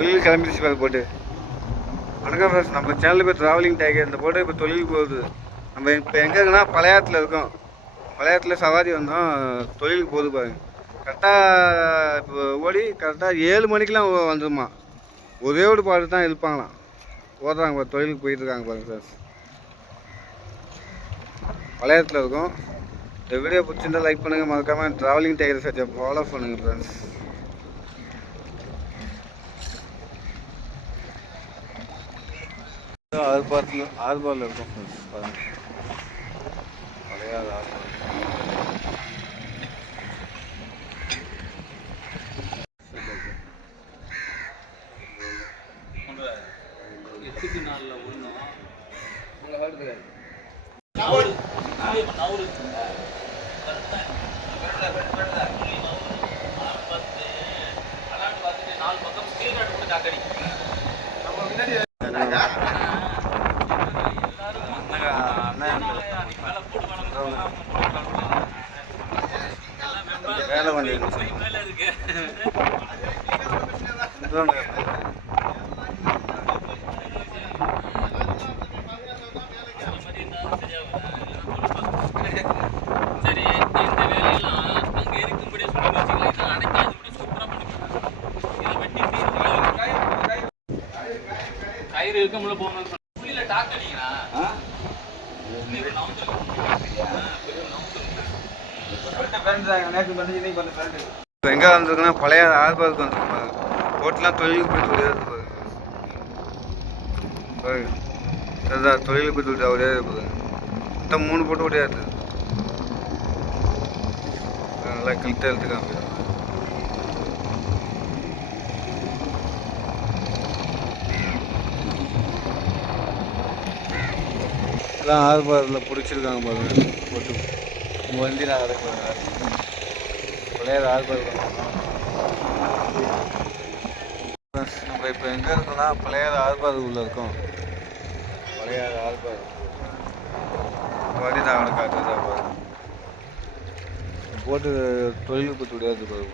தொழில் கிளம்பிடுச்சு பாரு போட்டு. வணக்கம் ஃப்ரெண்ட்ஸ், நம்ம சேனல் பேர் ட்ராவலிங் டேக். இந்த போட்டு இப்போ தொழில் போகுது. நம்ம இப்போ எங்கே இருக்குன்னா பழையாத்தில் இருக்கோம். பழையாத்தில் சவாரி வந்தோம், தொழிலுக்கு போகுது பாருங்க. கரெக்டாக இப்போ ஓடி கரெக்டாக 7 மணிக்கெலாம் வந்துடுமா. ஒரே ஒரு பாட்டு தான் இருப்பாங்களாம். ஓடுறாங்க பாரு, தொழிலுக்கு போயிட்டுருக்காங்க பாருங்க ஃப்ரெண்ட்ஸ். பழையாத்தில் இருக்கும். இந்த வீடியோ பிடிச்சிருந்தா லைக் பண்ணுங்கள், மறக்காமல் ட்ராவலிங் டேக் சர்ச்சை ஃபாலோ பண்ணுங்கள் ஃப்ரெண்ட்ஸ். ஆர்பாரில் இருக்கும் ஃப்ரெண்ட்ஸ் பாருங்கள். பழைய ஆர்பார். வேலை வண்டி கயிறு இருக்க முடியல போகணும். எங்கே வந்துருக்குன்னா பழைய ஆர்பாருக்கு வந்துருக்கும். போட்டெலாம் தொழிலுக்கு போயிட்டு விளையாடுது பாருங்க. அதுதான் தொழிலுக்கு போயிட்டு விட்டா விளையாடு பாருங்க. மொத்தம் 3 போட்டு விளையாடுது. நல்லா கிளிட்டாக எடுத்துக்காம எல்லாம் ஆர்பாரில் பிடிச்சிருக்காங்க பாருங்க. போட்டு வண்டி நான் கிடக்குறாங்க. பழைய ஆர்பார் நம்ம இப்போ எங்கே இருக்கோம்னா பழைய ஆர்பார் உள்ள இருக்கோம். பழைய ஆர்பார் வண்டி நான் காட்டுறதா பாருங்க. போட்டு தொழிலுக்கு போட்டு விளையாடுது பாருங்க.